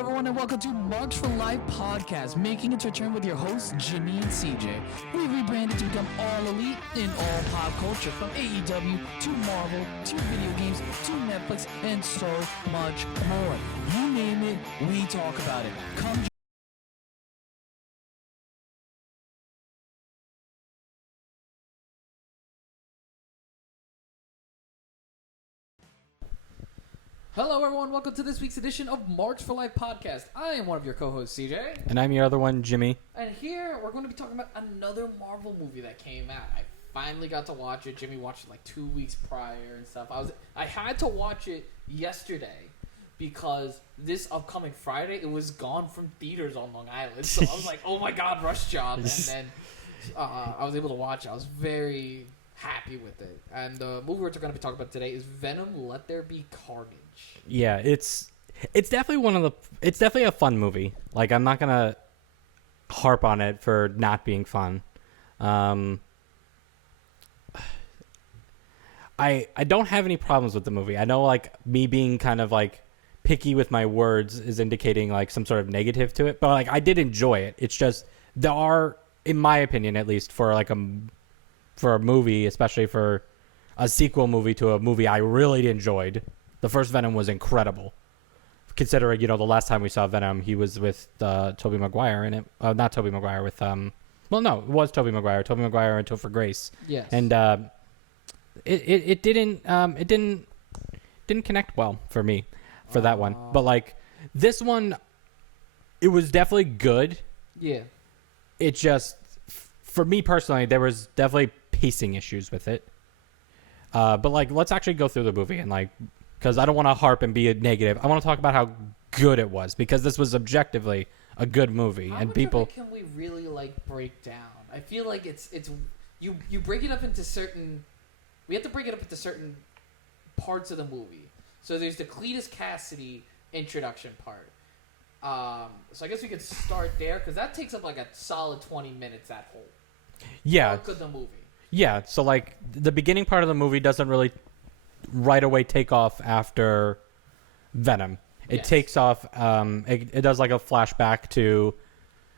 everyone, and welcome to Marks for Life podcast, making its return with your hosts, Jimmy and CJ. We rebranded to become all elite in all pop culture, from AEW to Marvel to video games to Netflix and so much more. You name it, we talk about it. Come Hello everyone, welcome to this week's edition of Marks for Life podcast. I am one of your co-hosts, CJ. And I'm your other one, Jimmy. And here, we're going to be talking about another Marvel movie that came out. I finally got to watch it. Jimmy watched it like 2 weeks prior and stuff. I had to watch it yesterday because this upcoming Friday, it was gone from theaters on Long Island. So I was like, oh my god, rush job. And then I was able to watch it. I was very happy with it. And the movie we're going to be talking about today is Venom, Let There Be Carnage. Yeah, it's definitely it's definitely a fun movie. Like, I'm not gonna harp on it for not being fun. I don't have any problems with the movie. I know, like, me being kind of like picky with my words is indicating like some sort of negative to it, but like, I did enjoy it. It's just there are, in my opinion at least, for a movie, especially for a sequel movie to a movie I really enjoyed. The first Venom was incredible. Considering, the last time we saw Venom, he was with Tobey Maguire in it. Not Tobey Maguire, with it was Tobey Maguire. Tobey Maguire and Topher Grace. Yes. And it didn't connect well for me for that one. But like this one, it was definitely good. Yeah. It just, for me personally, there was definitely pacing issues with it. But like, let's actually go through the movie and like, because I don't want to harp and be a negative. I want to talk about how good it was, because this was objectively a good movie. How and much people of it can we really like break down? I feel like it's you break it up into certain. We have to break it up into certain parts of the movie. So there's the Cletus Cassidy introduction part. So I guess we could start there, because that takes up like a solid 20 minutes. That whole arc of the movie. Yeah. So like the beginning part of the movie doesn't really right away take off after Venom. It takes off. It does like a flashback to,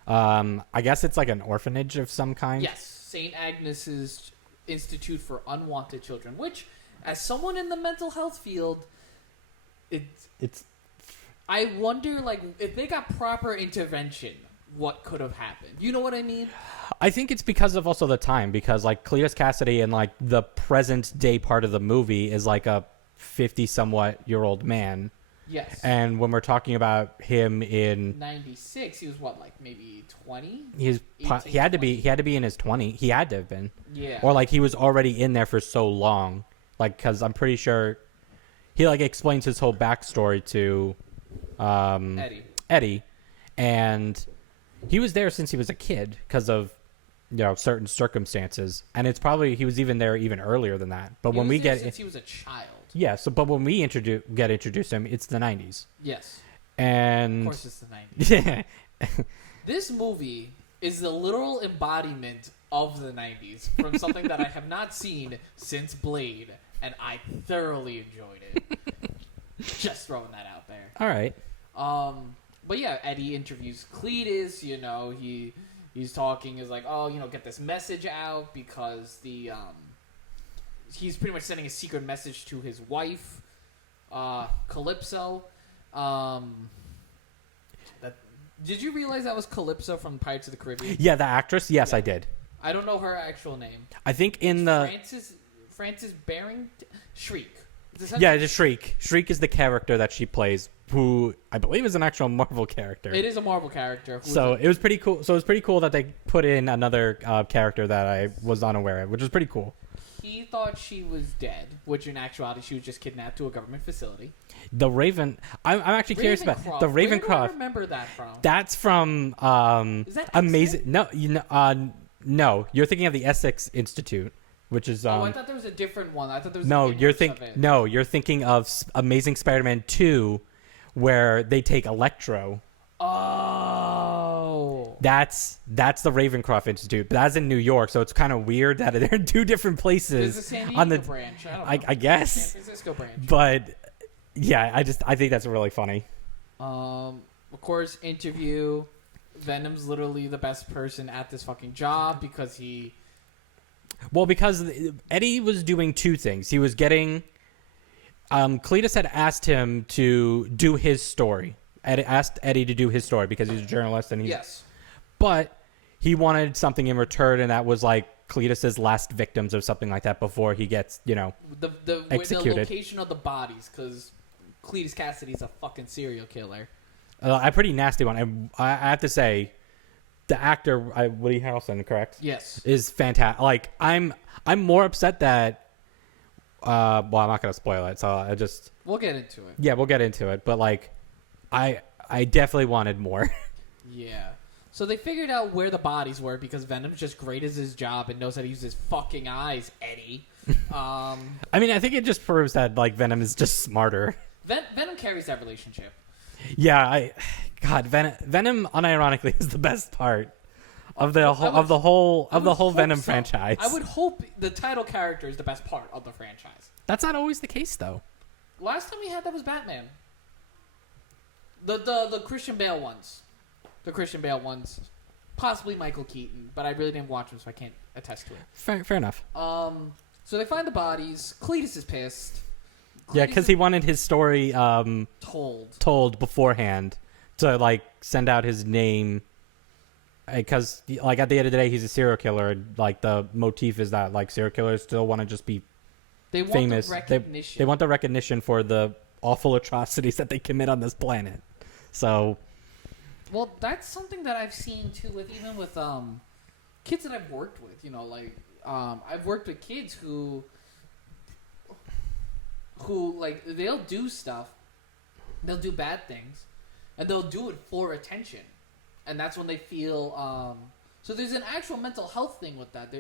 I guess it's like an orphanage of some kind. Yes, St. Agnes's Institute for Unwanted Children. Which, as someone in the mental health field, it's. I wonder, like, if they got proper intervention, what could have happened? You know what I mean? I think it's because of also the time, because like Cletus Cassidy in like the present day part of the movie is like a 50-somewhat-year-old man. Yes. And when we're talking about him in 96, he was what, like maybe 20? He had to be in his 20s. He had to have been. Yeah. Or like he was already in there for so long, like, because I'm pretty sure he like explains his whole backstory to Eddie, and he was there since he was a kid because of certain circumstances, and it's probably he was even there even earlier than that. But when we get since he was a child. Yeah, but when we get introduced to him, it's the 90s. Yes. And of course it's the 90s. Yeah. This movie is the literal embodiment of the 90s from something that I have not seen since Blade, and I thoroughly enjoyed it. Just throwing that out there. All right. But yeah, Eddie interviews Cletus. He's talking, is like, get this message out, because he's pretty much sending a secret message to his wife, Calypso. Did you realize that was Calypso from Pirates of the Caribbean? Yeah, the actress. Yes, yeah. I did. I don't know her actual name. I think Frances Barrington Shriek. Yeah, just Shriek. Shriek is the character that she plays, who I believe is an actual Marvel character. It is a Marvel character. So it was pretty cool. So it was pretty cool that they put in another character that I was unaware of, which was pretty cool. He thought she was dead, which in actuality she was just kidnapped to a government facility. The Raven. I'm actually curious about the Ravencroft. Where do I remember that from? That's from is that Amazing. No, no, you're thinking of the Essex Institute. Which is I thought there was a different one. I thought there was you're thinking of Amazing Spider-Man 2, where they take Electro. Oh, that's the Ravencroft Institute, but that's in New York, so it's kind of weird that they're in two different places. There's a San Diego branch. I guess. San Francisco branch. But yeah, I think that's really funny. of course, interview. Venom's literally the best person at this fucking job because he... Well, because Eddie was doing two things. He was getting... Cletus had asked him to do his story. Asked Eddie to do his story because he's a journalist and he's... Yes. But he wanted something in return, and that was like Cletus's last victims or something like that before he gets, executed. The location of the bodies, because Cletus Cassidy's a fucking serial killer. A pretty nasty one. I have to say, the actor Woody Harrelson, correct? Yes, is fantastic. Like I'm more upset that. I'm not gonna spoil it, so we'll get into it. Yeah, we'll get into it, but like, I definitely wanted more. Yeah. So they figured out where the bodies were because Venom's just great at his job and knows how to use his fucking eyes, Eddie. I mean, I think it just proves that like Venom is just smarter. Venom carries that relationship. Yeah, Venom unironically is the best part of the whole Venom franchise. I would hope the title character is the best part of the franchise. That's not always the case, though. Last time we had that was Batman. The Christian Bale ones. The Christian Bale ones. Possibly Michael Keaton, but I really didn't watch them, so I can't attest to it. Fair enough. So they find the bodies. Cletus is pissed. Yeah, because he wanted his story told beforehand to like send out his name. Because like at the end of the day, he's a serial killer. And, like the motif is that like serial killers still want to just be famous. Want the recognition. They want the recognition for the awful atrocities that they commit on this planet. So, well, that's something that I've seen too with kids that I've worked with. I've worked with kids who like they'll do stuff, they'll do bad things, and they'll do it for attention, and that's when they feel. So there's an actual mental health thing with that.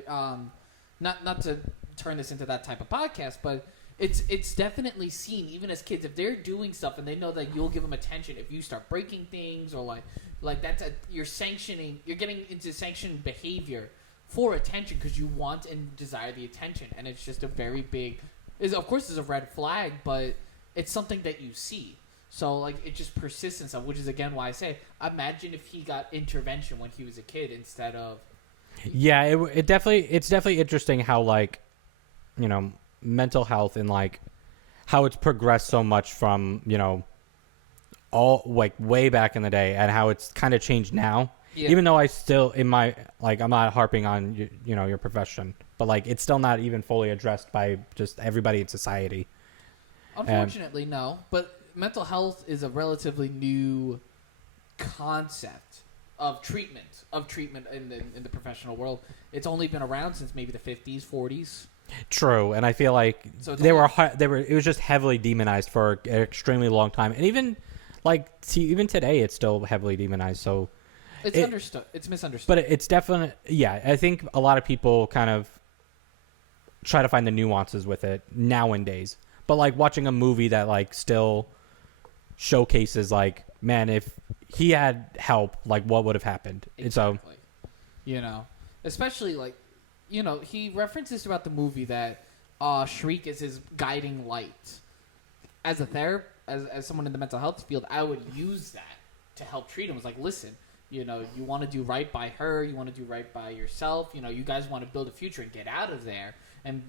Not to turn this into that type of podcast, but it's definitely seen even as kids if they're doing stuff and they know that you'll give them attention if you start breaking things or like that's you're getting into sanctioned behavior for attention because you want and desire the attention, and it's just a very big. Of course, it's a red flag, but it's something that you see. So, like, it just persists and stuff, which is, again, why I say, imagine if he got intervention when he was a kid instead of... Yeah, it's definitely interesting how, like, mental health and, like, how it's progressed so much from, all, like, way back in the day and how it's kind of changed now. Yeah. Even though I still, I'm not harping on, your profession. But, like, it's still not even fully addressed by just everybody in society. Unfortunately, no. But mental health is a relatively new concept of treatment in the professional world. It's only been around since maybe the 50s, 40s. True, and I feel like it was just heavily demonized for an extremely long time. And even, even today, it's still heavily demonized, so... It's misunderstood. But it's definitely... Yeah, I think a lot of people kind of try to find the nuances with it nowadays. But like watching a movie that like still showcases like, man, if he had help, like what would have happened? Exactly. So, especially like, he references throughout the movie that Shriek is his guiding light. As a as someone in the mental health field, I would use that to help treat him. It's like, listen, you want to do right by her, you want to do right by yourself. You guys want to build a future and get out of there. And,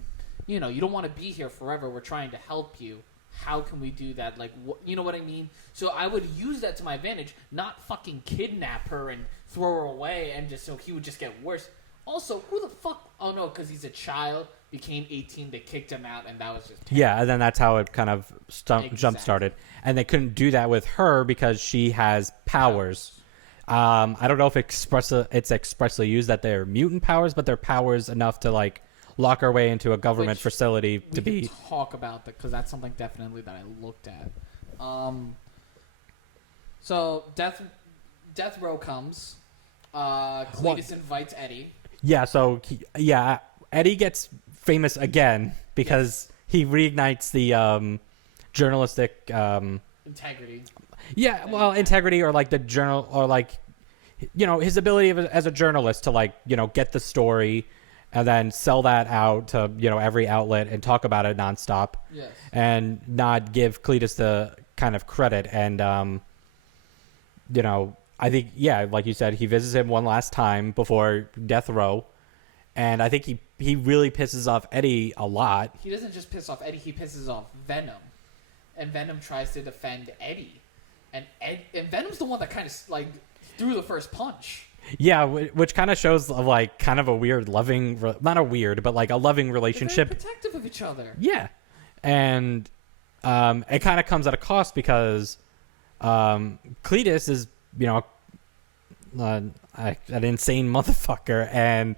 you don't want to be here forever. We're trying to help you. How can we do that? Like, you know what I mean? So I would use that to my advantage, not fucking kidnap her and throw her away and just so he would just get worse. Also, who the fuck? Oh, no, because he's a child, became 18, they kicked him out, and that was just terrible. Yeah, and then that's how it kind of jump-started. And they couldn't do that with her because she has powers. I don't know if it's expressly used that they're mutant powers, but they're powers enough to, like, lock her way into a government facility to be... We can talk about that, because that's something definitely that I looked at. So, Death Row comes. Cletus invites Eddie. Yeah, so, Eddie gets famous again because he reignites the journalistic... integrity. Yeah, well, integrity or, like, the journal... Or, like, his ability as a journalist to, like, get the story... And then sell that out to, every outlet and talk about it nonstop. Yes. And not give Cletus the kind of credit. And I think, yeah, like you said, he visits him one last time before death row. And I think he really pisses off Eddie a lot. He doesn't just piss off Eddie, he pisses off Venom. And Venom tries to defend Eddie. And Venom's the one that kind of, like, threw the first punch. Yeah, which kind of shows, like, kind of a weird loving... Not a weird, but, like, a loving relationship. They're very protective of each other. Yeah. And it kind of comes at a cost because Cletus is, an insane motherfucker. And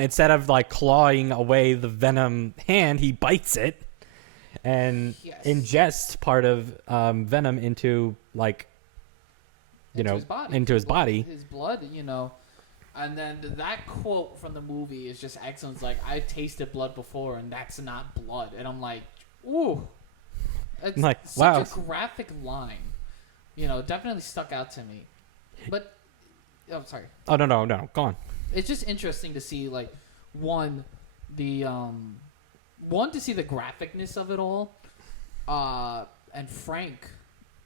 instead of, like, clawing away the Venom hand, he bites it. And ingests part of Venom into, like, into his body. His blood, And then that quote from the movie is just excellent. It's like, I tasted blood before, and that's not blood. And I'm like, ooh. It's like, such wow. a graphic line. Definitely stuck out to me. But, oh, sorry. Oh, no. Go on. It's just interesting to see, like, to see the graphicness of it all, and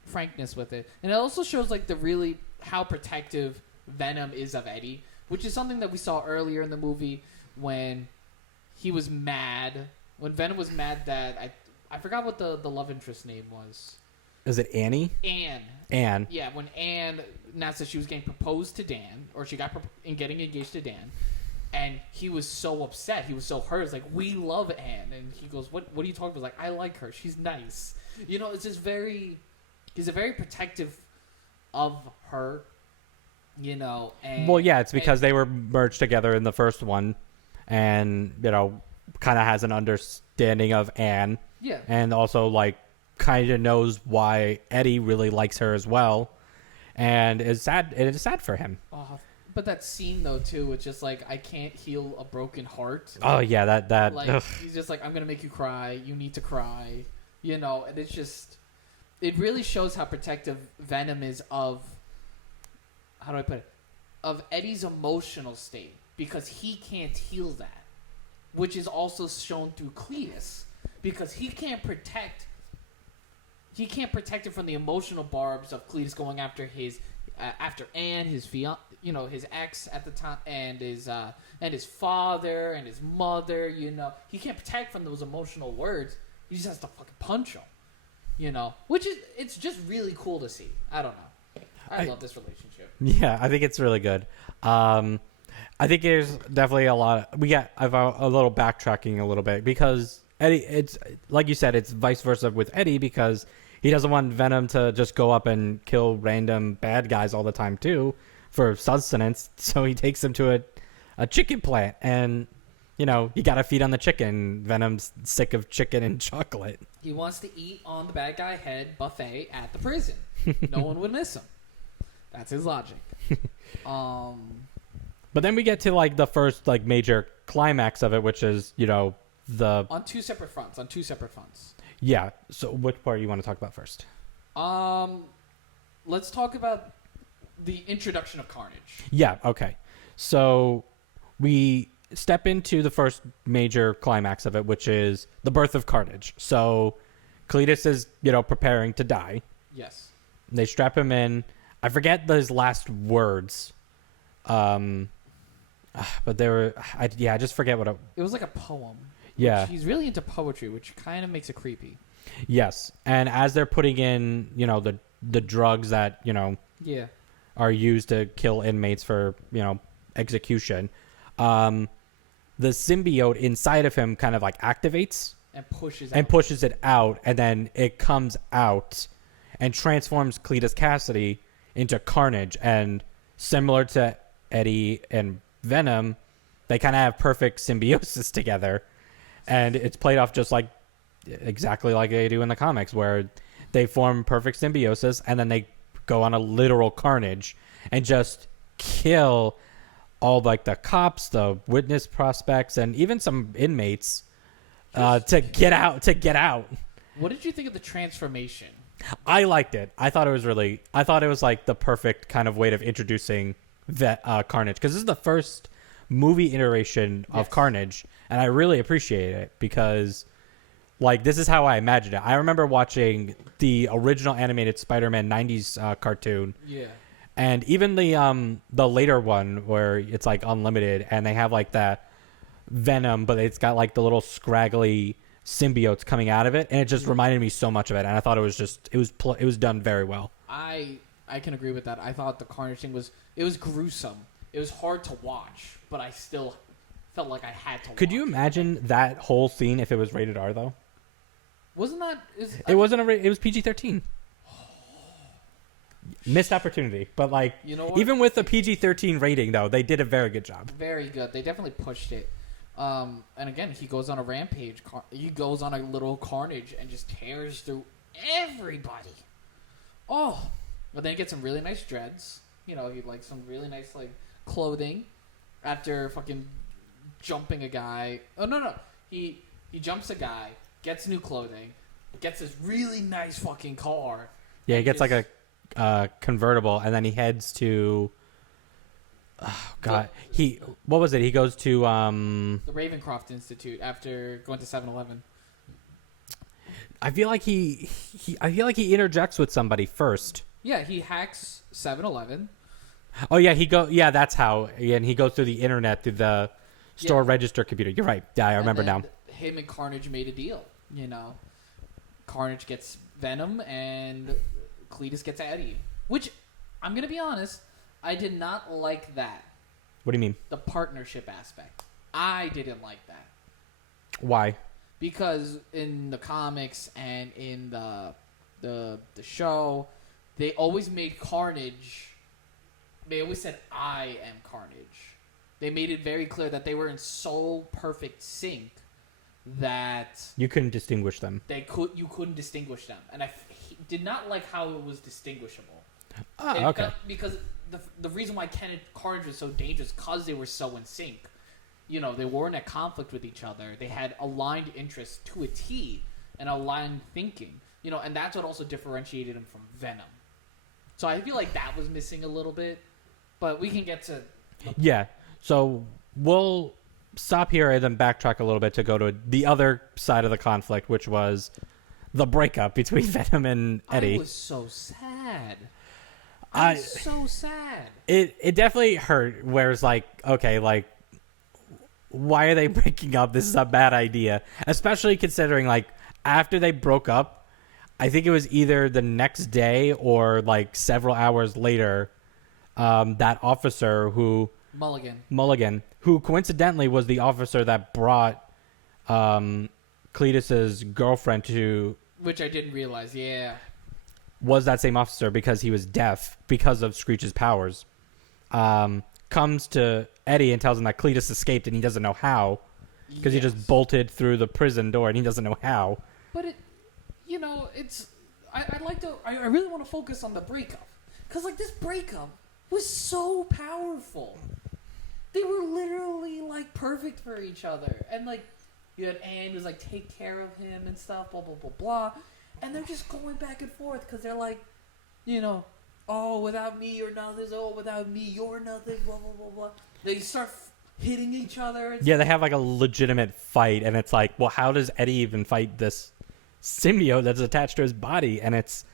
frankness with it, and it also shows like how protective Venom is of Eddie, which is something that we saw earlier in the movie when he was mad. When Venom was mad that I forgot what the love interest name was. Is it Annie? Anne. Yeah, when Anne announced that she was getting proposed to Dan, or she got getting engaged to Dan. And he was so upset. He was so hurt. It's like, we love Anne. And he goes, what are you talking about? Like, I like her. She's nice. It's just he's a very protective of her, and... Well, yeah, it's because they were merged together in the first one. And, kind of has an understanding of Anne. Yeah. And also, like, kind of knows why Eddie really likes her as well. And it is sad for him. Oh, but that scene, though, too, it's just like, I can't heal a broken heart. Oh, yeah, that... Like, ugh. he's just like, I'm going to make you cry. You need to cry. And it's just... It really shows how protective Venom is of... How do I put it? Of Eddie's emotional state. Because he can't heal that. Which is also shown through Cletus. Because he can't protect... He can't protect it from the emotional barbs of Cletus going after after Anne, his his ex at the time, and his father and his mother. He can't protect from those emotional words. He just has to fucking punch them. Which is it's just really cool to see. I don't know. I love this relationship. Yeah, I think it's really good. I think there's definitely a lot. I've a little backtracking a little bit because Eddie. It's like you said. It's vice versa with Eddie because he doesn't want Venom to just go up and kill random bad guys all the time too for sustenance. So he takes him to a chicken plant and, you got to feed on the chicken. Venom's sick of chicken and chocolate. He wants to eat on the bad guy head buffet at the prison. No one would miss him. That's his logic. But then we get to like the first like major climax of it, which is, on two separate fronts. Yeah. So which part you want to talk about first? Let's talk about the introduction of Carnage. Yeah. Okay. So we step into the first major climax of it, which is the birth of Carnage. So Cletus is, preparing to die. Yes. They strap him in. I forget his last words. But they were, I just forget what it was like a poem. Yeah. He's really into poetry, which kind of makes it creepy. Yes. And as they're putting in, the drugs that, are used to kill inmates for, execution, the symbiote inside of him kind of like activates and pushes it out. And then it comes out and transforms Cletus Cassidy into Carnage. And similar to Eddie and Venom, they kind of have perfect symbiosis together. And it's played off just like exactly like they do in the comics, where they form perfect symbiosis and then they go on a literal carnage and just kill all like the cops, the witness prospects, and even some inmates to get out. What did you think of the transformation? I liked it. I thought it was like the perfect kind of way of introducing Carnage, because this is the first movie iteration of Carnage, and I really appreciate it because like this is how I imagined it. I remember watching the original animated Spider-Man 90s cartoon. Yeah. And even the later one where it's like unlimited and they have like that Venom, but it's got like the little scraggly symbiotes coming out of it, and it just reminded me so much of it. And I thought it was done very well. I can agree with that. I thought the Carnage thing was gruesome. It was hard to watch, but I still felt like I had to. Could you imagine that whole scene if it was rated R though? Wasn't that? It wasn't it was PG-13. Missed opportunity, but like even with the PG-13 rating though, they did a very good job. Very good. They definitely pushed it. And again, he goes on a rampage. He goes on a little carnage and just tears through everybody. Oh, but then he gets some really nice dreads. He like some really nice like clothing after fucking jumping a guy. Oh no, he jumps a guy, gets new clothing, gets this really nice fucking car. Yeah, he gets like a convertible, and then he heads to what was it? He goes to the Ravencroft Institute after going to 7-Eleven. I feel like he interjects with somebody first. Yeah, he hacks 7-Eleven. Oh yeah, that's how. And he goes through the internet through the store register computer. You're right. Yeah, I remember now. Him and Carnage made a deal. Carnage gets Venom and Cletus gets Eddie. Which, I'm gonna be honest, I did not like that. What do you mean? The partnership aspect. I didn't like that. Why? Because in the comics and in the show, they always made Carnage. They always said, "I am Carnage." They made it very clear that they were in so perfect sync that you couldn't distinguish them. You couldn't distinguish them, and I did not like how it was distinguishable. Okay. Because the reason why Ken and Carnage was so dangerous because they were so in sync. They weren't at conflict with each other. They had aligned interests to a T and aligned thinking. And that's what also differentiated him from Venom. So I feel like that was missing a little bit, but we can get to. Yeah. So we'll stop here and then backtrack a little bit to go to the other side of the conflict, which was the breakup between Venom and Eddie. I was so sad. I was so sad. It definitely hurt. Where it's like, okay, like, why are they breaking up? This is a bad idea. Especially considering, like, after they broke up, I think it was either the next day or, like, several hours later, that officer who... Mulligan, who coincidentally was the officer that brought Cletus's girlfriend to... Which I didn't realize, yeah. Was that same officer because he was deaf because of Screech's powers. Comes to Eddie and tells him that Cletus escaped and he doesn't know how. Because he just bolted through the prison door and he doesn't know how. But it's... I really want to focus on the breakup. Because, like, this breakup was so powerful. They were literally, like, perfect for each other. And, like, you had Anne who's like, take care of him and stuff, blah, blah, blah, blah. And they're just going back and forth because they're like, oh, without me, you're nothing. Oh, without me, you're nothing, blah, blah, blah, blah. They start hitting each other. Yeah, they have, like, a legitimate fight. And it's like, well, how does Eddie even fight this symbiote that's attached to his body? And it's...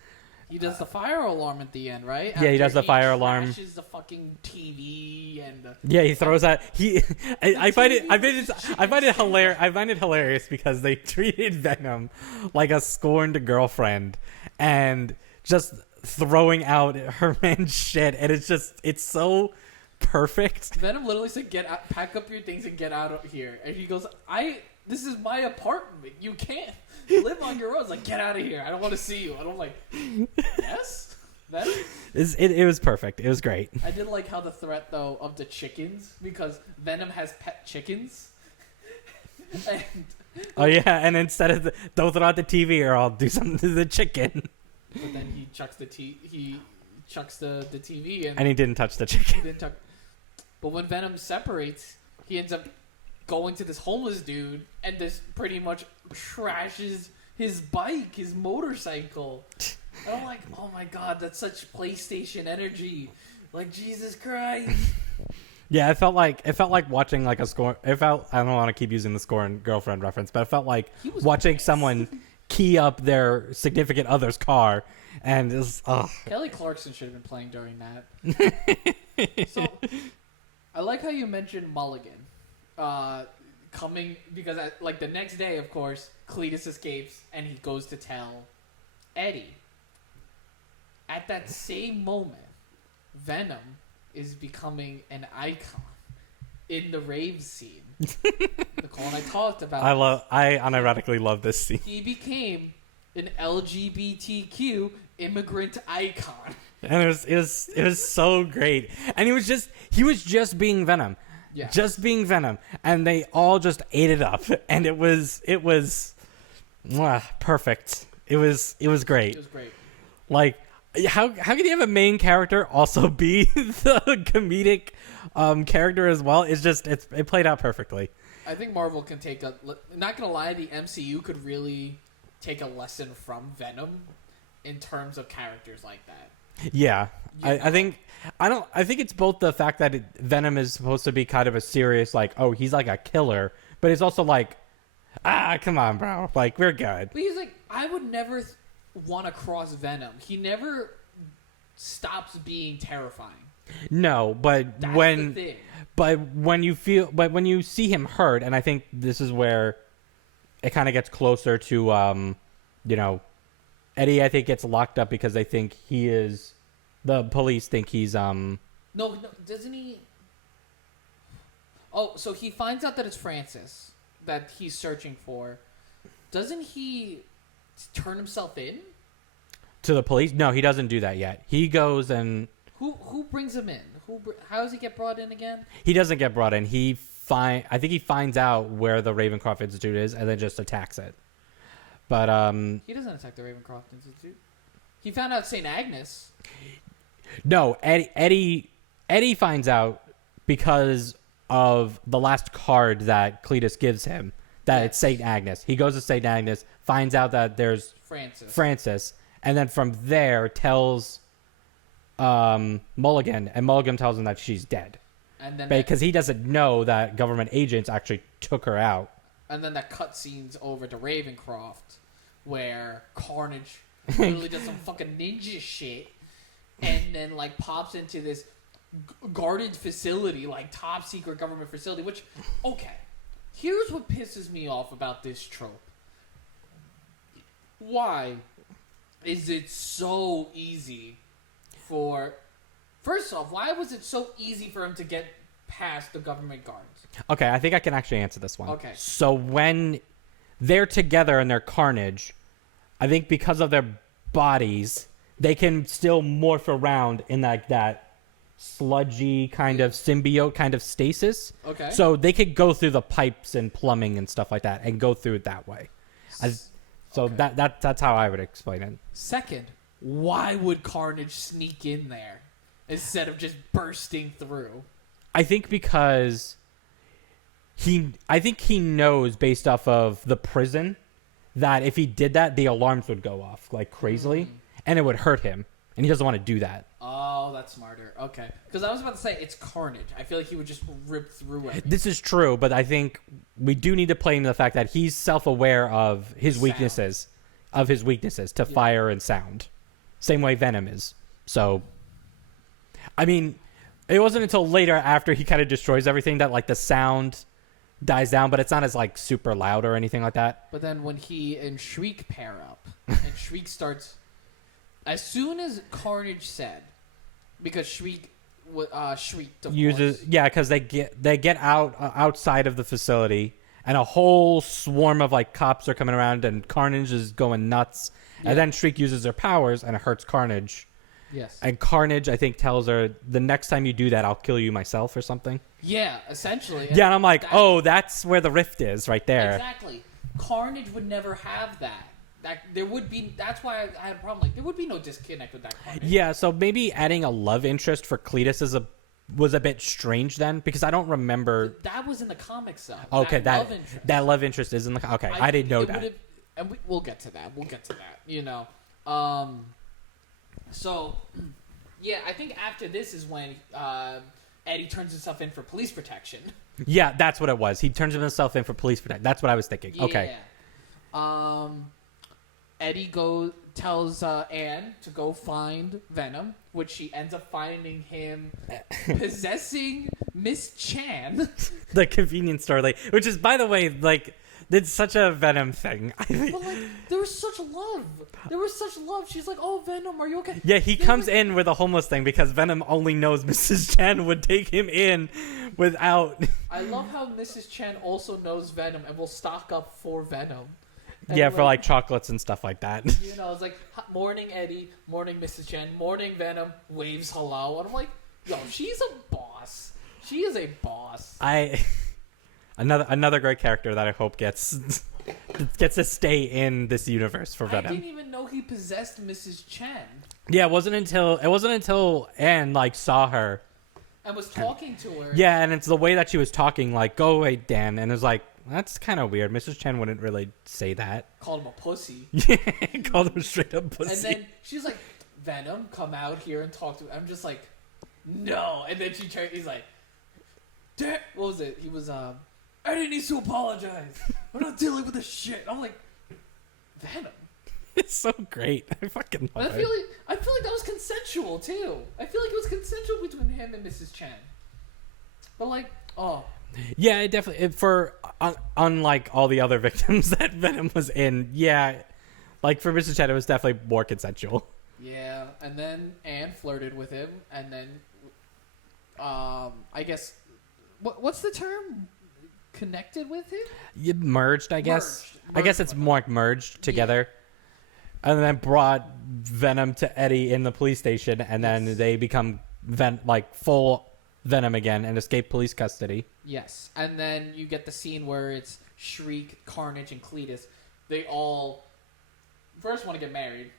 He does the fire alarm at the end, right? Yeah, he does the fire alarm. He crashes the fucking TV and... he throws that... I find it hilarious because they treated Venom like a scorned girlfriend and just throwing out her man's shit, and it's so perfect. Venom literally said, "Get out, pack up your things and get out of here." And he goes, "This is my apartment. You can't live on your own." It's like, "Get out of here. I don't want to see you." And I'm like, yes? It was perfect. It was great. I did like how the threat, though, of the chickens, because Venom has pet chickens. And instead of don't throw out the TV or I'll do something to the chicken. But then he chucks the TV and he didn't touch the chicken. But when Venom separates, he ends up going to this homeless dude and this pretty much trashes his bike, his motorcycle. And I'm like, oh my god, that's such PlayStation energy. Like, Jesus Christ. Yeah, it felt like watching like a score. I don't want to keep using the Score and Girlfriend reference, but it felt like watching someone key up their significant other's car, and it's Kelly Clarkson should have been playing during that. So, I like how you mentioned Mulligan coming because like the next day, of course, Cletus escapes and he goes to tell Eddie. At that same moment, Venom is becoming an icon in the rave scene. Nicole and I talked about. I unironically love this scene. He became an LGBTQ immigrant icon, and it was so great. And he was just being Venom, just being Venom, and they all just ate it up, and it was perfect. It was great. It was great. Like, how can you have a main character also be the comedic character as well? It played out perfectly. I think Marvel can take not gonna lie, the MCU could really take a lesson from Venom in terms of characters like that. Yeah, I think it's both the fact that Venom is supposed to be kind of a serious, like, oh, he's like a killer, but it's also like, come on, bro, like, we're good. But he's like, I would never want to cross Venom. He never stops being terrifying. No, but That's when the thing. But when you see him hurt, and I think this is where it kind of gets closer to, Eddie, I think, gets locked up because they think the police think he's, No, doesn't he? Oh, so he finds out that it's Francis that he's searching for. Doesn't he turn himself in? To the police? No, he doesn't do that yet. He goes and... Who brings him in? How does he get brought in again? He doesn't get brought in. I think he finds out where the Ravencroft Institute is and then just attacks it. But he doesn't attack the Ravencroft Institute. He found out St. Agnes. No, Eddie finds out because of the last card that Cletus gives him. That It's St. Agnes. He goes to St. Agnes, finds out that there's Francis, and then from there tells Mulligan, and Mulligan tells him that she's dead. And then because he doesn't know that government agents actually took her out. And then that cutscene's over to Ravencroft, where Carnage literally does some fucking ninja shit, and then like pops into this guarded facility, like top secret government facility. Which, okay, here's what pisses me off about this trope. Why is it so easy for... First off, why was it so easy for him to get past the government guards? Okay, I think I can actually answer this one. Okay. So when they're together in their Carnage, I think because of their bodies, they can still morph around in like that sludgy kind of symbiote kind of stasis. Okay. So they could go through the pipes and plumbing and stuff like that and go through it that way. That's how I would explain it. Second, why would Carnage sneak in there instead of just bursting through? I think because I think he knows based off of the prison that if he did that, the alarms would go off like crazily and it would hurt him. And he doesn't want to do that. Oh, that's smarter. Okay. Because I was about to say, it's Carnage. I feel like he would just rip through it. This is true, but I think we do need to play into the fact that he's self-aware of his weaknesses, to fire and sound. Same way Venom is. So, I mean, it wasn't until later after he kind of destroys everything that, like, the sound dies down, but it's not as, like, super loud or anything like that. But then when he and Shriek pair up, and Shriek starts... As soon as Carnage said, because Shriek shrieked, of course. Yeah, because they get outside of the facility, and a whole swarm of like cops are coming around, and Carnage is going nuts. Yeah. And then Shriek uses her powers, and it hurts Carnage. Yes. And Carnage, I think, tells her, the next time you do that, I'll kill you myself or something. Yeah, essentially. Yeah, and I'm like, that's where the rift is, right there. Exactly. Carnage would never have that. That's why I had a problem. Like, there would be no disconnect with that Carnage. Yeah, so maybe adding a love interest for Cletus was a bit strange then, because I don't remember. That was in the comics, though. Okay, that love interest is in the. Okay, I didn't know that. And we'll get to that. You know. So, yeah, I think after this is when Eddie turns himself in for police protection. Yeah, that's what it was. He turns himself in for police protection. That's what I was thinking. Yeah. Okay. Eddie tells Anne to go find Venom, which she ends up finding him possessing Miss Chan. The convenience store lady, which is, by the way, like, it's such a Venom thing. I think. But, like, there was such love. There was such love. She's like, oh, Venom, are you okay? Yeah, he comes in with a homeless thing because Venom only knows Mrs. Chan would take him in without... I love how Mrs. Chan also knows Venom and will stock up for Venom. And yeah, for, like, chocolates and stuff like that. You know, it's like, morning Eddie, morning Mrs. Chan, morning Venom, waves hello. And I'm like, yo, she's a boss. She is a boss. Another great character that I hope gets to stay in this universe for Venom. I didn't even know he possessed Mrs. Chen. Yeah, it wasn't until Anne like saw her and was talking to her. Yeah, and it's the way that she was talking, like, "Go away, Dan," and it was like, that's kind of weird. Mrs. Chen wouldn't really say that. Called him a pussy. Yeah, called him straight up pussy. And then she's like, "Venom, come out here and talk to him." I'm just like, no. And then he's like, "Damn, what was it?" He was Eddie needs to apologize. We're not dealing with this shit. I'm like, Venom. It's so great. I fucking love it. I feel like that was consensual too. I feel like it was consensual between him and Mrs. Chen. But like, oh. Yeah, it definitely. Unlike all the other victims that Venom was in, yeah, like for Mrs. Chen, it was definitely more consensual. Yeah, and then Anne flirted with him, and then, I guess, what's the term? Connected with him? You merged, I guess. Merged I guess it's more like merged together. Yeah. And then brought Venom to Eddie in the police station, and then they become full Venom again and escape police custody. Yes, and then you get the scene where it's Shriek, Carnage, and Cletus. They all first want to get married,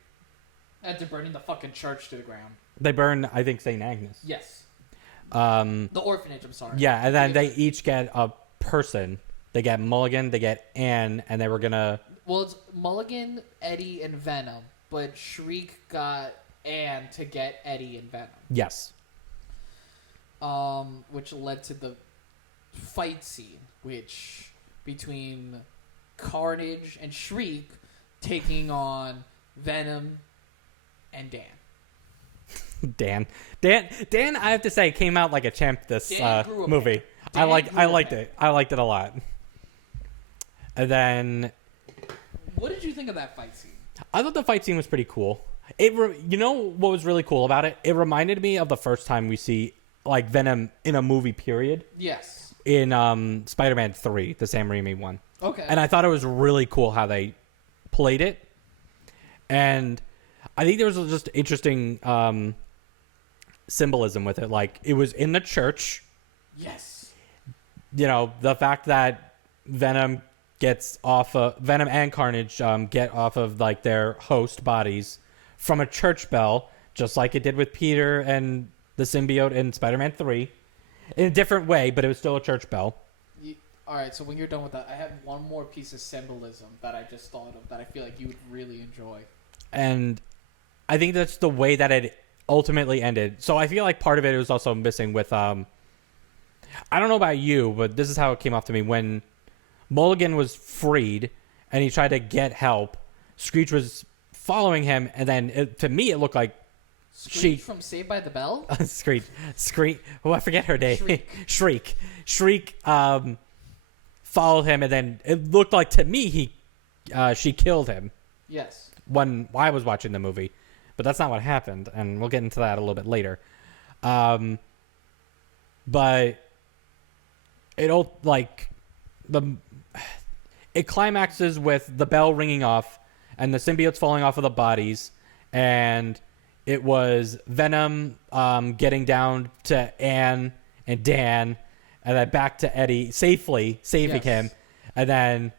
and they're burning the fucking church to the ground. They burn, I think, St. Agnes. Yes. The orphanage, I'm sorry. Yeah, and then they each get a person. They get Mulligan, they get Anne, and they were gonna... Well, it's Mulligan, Eddie, and Venom, but Shriek got Anne to get Eddie and Venom. Yes. Which led to the fight scene, which between Carnage and Shriek taking on Venom and Dan. Dan, I have to say, came out like a champ this movie. I liked it. I liked it a lot. And then, what did you think of that fight scene? I thought the fight scene was pretty cool. You know what was really cool about it? It reminded me of the first time we see like Venom in a movie. Period. Yes. In Spider-Man 3, the Sam Raimi one. Okay. And I thought it was really cool how they played it, and I think there was just interesting symbolism with it. Like, it was in the church. Yes. You know, the fact that Venom and Carnage get off of like their host bodies from a church bell, just like it did with Peter and the symbiote in Spider-Man 3, in a different way, but it was still a church bell. All right, so when you're done with that, I have one more piece of symbolism that I just thought of that I feel like you would really enjoy. And I think that's the way that it ultimately ended. So I feel like part of it was also missing with I don't know about you, but this is how it came off to me. When Mulligan was freed and he tried to get help, Screech was following him, and then to me it looked like Screech from Saved by the Bell? Screech. Oh, I forget her name. Shriek. Shriek followed him, and then it looked like to me she killed him. Yes. When I was watching the movie, but that's not what happened, and we'll get into that a little bit later. But it climaxes with the bell ringing off and the symbiotes falling off of the bodies, and it was Venom getting down to Anne and Dan, and then back to Eddie, safely saving him, and then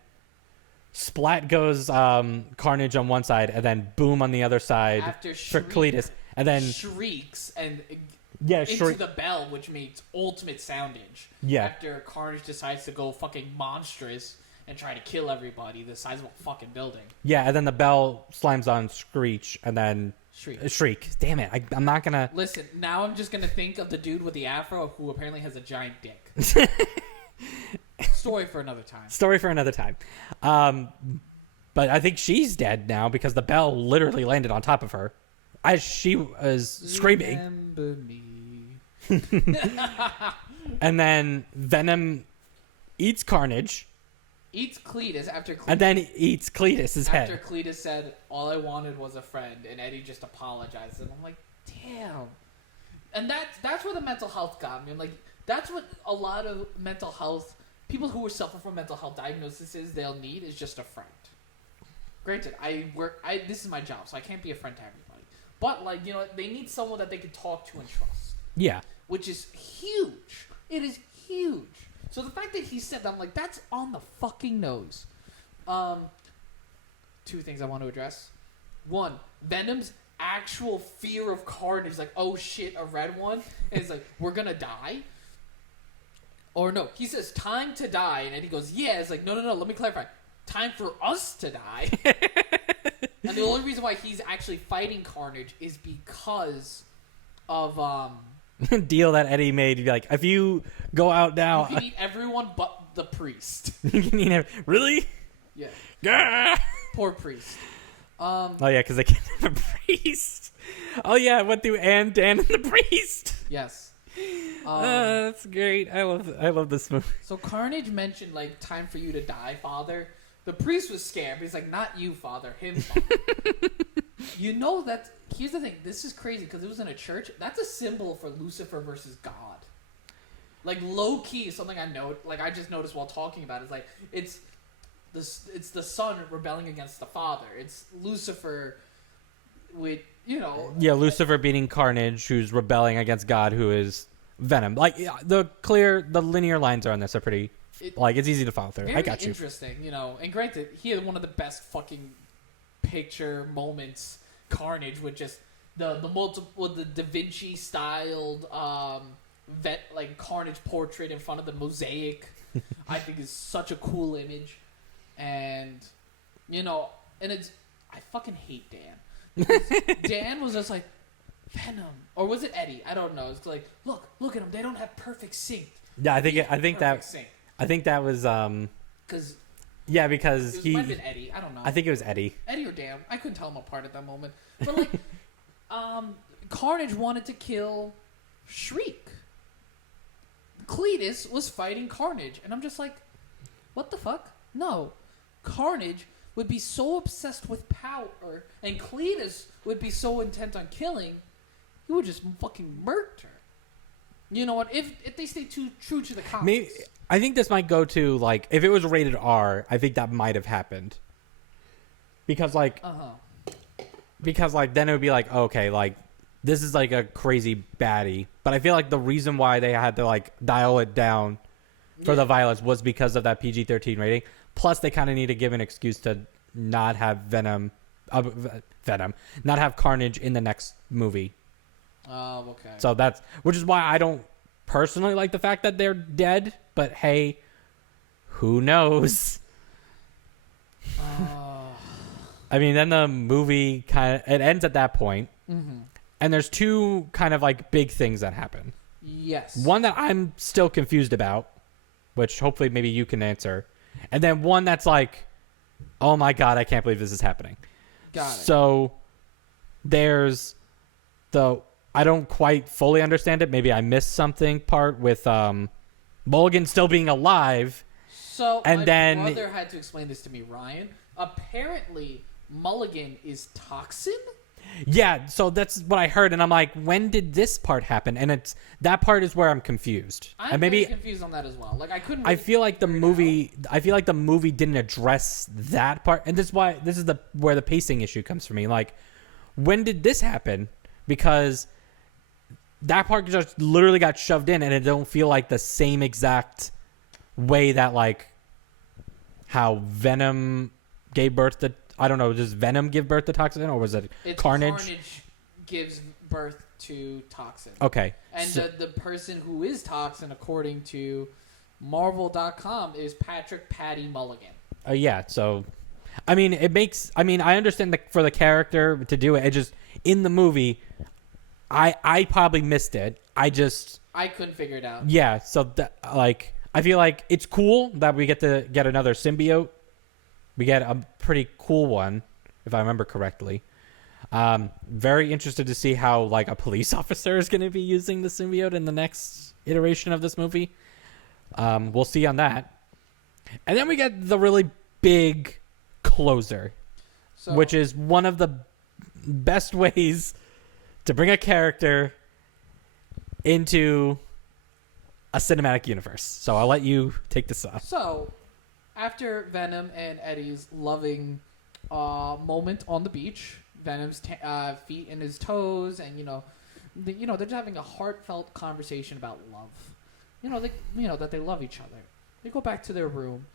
splat goes Carnage on one side, and then boom on the other side for Cletus, and then shrieks and into the bell, which makes ultimate soundage. Yeah. After Carnage decides to go fucking monstrous and try to kill everybody the size of a fucking building. Yeah, and then the bell slams on Screech, and then Shriek. Damn it! I'm not gonna listen. Now I'm just gonna think of the dude with the afro who apparently has a giant dick. Story for another time. But I think she's dead now because the bell literally landed on top of her as she was screaming. Remember me. And then Venom eats Carnage. Eats Cletus after And then eats Cletus' head. After Cletus said, all I wanted was a friend, and Eddie just apologized. And I'm like, damn. And that's where the mental health got me. I'm like, that's what a lot of mental health, people who are suffering from mental health diagnoses, they'll need is just a friend. Granted, this is my job, so I can't be a friend to everybody. But, like, you know, they need someone that they can talk to and trust. Yeah. Which is huge. It is huge. So the fact that he said that, I'm like, that's on the fucking nose. Two things I want to address. One, Venom's actual fear of Carnage. Like, oh shit, a red one? And it's like, we're gonna die? Or no, he says, time to die. And then he goes, yeah. It's like, no, let me clarify. Time for us to die. And the only reason why he's actually fighting Carnage is because of, deal that Eddie made. Be like, if you go out now, you can eat everyone but the priest. you can eat really? Yeah. Gah! Poor priest. Oh yeah, because they can't have a priest. Oh yeah, I went through Dan and the priest. Yes. That's great. I love this movie. So Carnage mentioned, like, time for you to die, Father. The priest was scared, but he's like, not you, Father, him, Father. You know that. Here's the thing. This is crazy because it was in a church. That's a symbol for Lucifer versus God. Like, low key, something I know. Like, I just noticed while talking about it. It's like it's the son rebelling against the father. It's Lucifer with, you know. Yeah, Lucifer beating Carnage, who's rebelling against God, who is Venom. Like, the linear lines are on this are pretty. Like, it's easy to follow through. I got you. Interesting, you know. And granted, he had one of the best fucking picture moments. Carnage with just the multiple, the Da Vinci styled Carnage portrait in front of the mosaic. I think is such a cool image, and you know, and I fucking hate Dan. Dan was just like, Venom, or was it Eddie? I don't know. It's like, look at them. They don't have perfect sync. Yeah, I think that was because. Yeah, because it might have been Eddie. I don't know. I think it was Eddie. Eddie or Dan. I couldn't tell them apart at that moment. But, like, Carnage wanted to kill Shriek. Cletus was fighting Carnage. And I'm just like, what the fuck? No. Carnage would be so obsessed with power, and Cletus would be so intent on killing, he would just fucking murder her. You know what? If they stay too true to the comics. Maybe, I think this might go to, like, if it was rated R, I think that might have happened. Because, like, then it would be like, okay, like, this is, like, a crazy baddie. But I feel like the reason why they had to, like, dial it down for the violence was because of that PG-13 rating. Plus, they kind of need to give an excuse to not have not have Carnage in the next movie. Oh, okay. So which is why I don't personally like the fact that they're dead, but hey, who knows? I mean, then the movie it ends at that point, and there's two kind of like big things that happen. Yes. One that I'm still confused about, which hopefully maybe you can answer, and then one that's like, oh my god, I can't believe this is happening. Got it. So there's I don't quite fully understand it. Maybe I missed something part with Mulligan still being alive. So and my then brother had to explain this to me, Ryan. Apparently, Mulligan is Toxin? Yeah, so that's what I heard, and I'm like, when did this part happen? And that part is where I'm confused. I'm very confused on that as well. Like, I couldn't. I feel like the movie didn't address that part, and this is where the pacing issue comes for me. Like, when did this happen? Because that part just literally got shoved in, and it don't feel like the same exact way that, like, how Venom gave birth to, I don't know, does Venom give birth to Toxin, or was it Carnage? Carnage gives birth to Toxin. Okay. And the person who is Toxin, according to Marvel.com, is Patrick Patty Mulligan. Yeah, so, I mean, I understand for the character to do it. It just, in the movie, I probably missed it. I couldn't figure it out. Yeah, so, I feel like it's cool that we get another symbiote We get a pretty cool one, if I remember correctly. Very interested to see how like a police officer is going to be using the symbiote in the next iteration of this movie. We'll see on that. And then we get the really big closer, which is one of the best ways to bring a character into a cinematic universe. So I'll let you take this off. So, after Venom and Eddie's loving moment on the beach, Venom's feet in his toes, and they're just having a heartfelt conversation about love. That they love each other. They go back to their room,